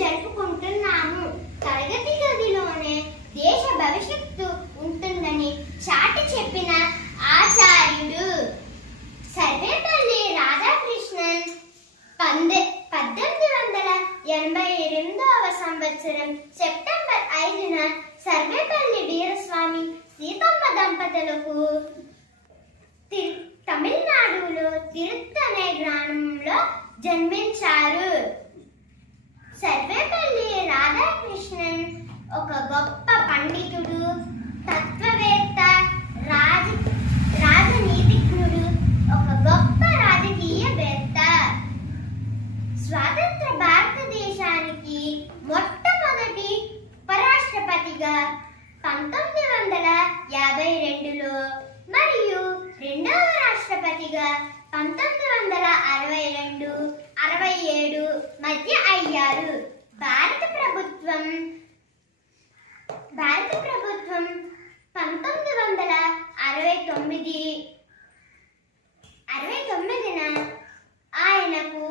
జరుపుకుంటున్నాము. తరగతి గదిలోనే దేశ భవిష్యత్తు ఉంటుందని చాటి చెప్పిన ఆచార్యుడు సర్వేపల్లి రాధాకృష్ణన్ 1888వ సంవత్సరం సెప్టెంబర్ 5న సర్వేపల్లి వీరస్వామి సీతమ్మ దంపతులకు తమిళనాడులో తిరుత్తు అనే గ్రామంలో జన్మించారు. సర్వేపల్లి రాధాకృష్ణన్ ఒక గొప్ప పండితుడు, తత్వవేత్త, రాజనీతిజ్ఞుడు, ఒక గొప్ప రాజకీయవేత్త. స్వాతంత్ర భారతదేశానికి మొట్టమొదటి ఉపరాష్ట్రపతిగా 1952లో మరియు రెండవ రాష్ట్రపతిగా 1962-67 మధ్య అయ్యారు. భారత ప్రభుత్వం 1969న ఆయనకు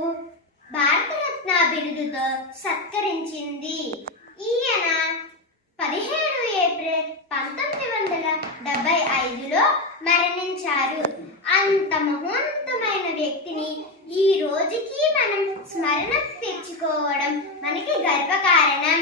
భారతరత్న బిరుదుతో సత్కరించింది. ఈయన 17 ఏప్రిల్ 1975లో మరణించారు. అంత మహోన్నతమైన వ్యక్తిని ఈ రోజుకి మనం స్మరణ తెచ్చుకోవడం మనకి గర్వకారణం.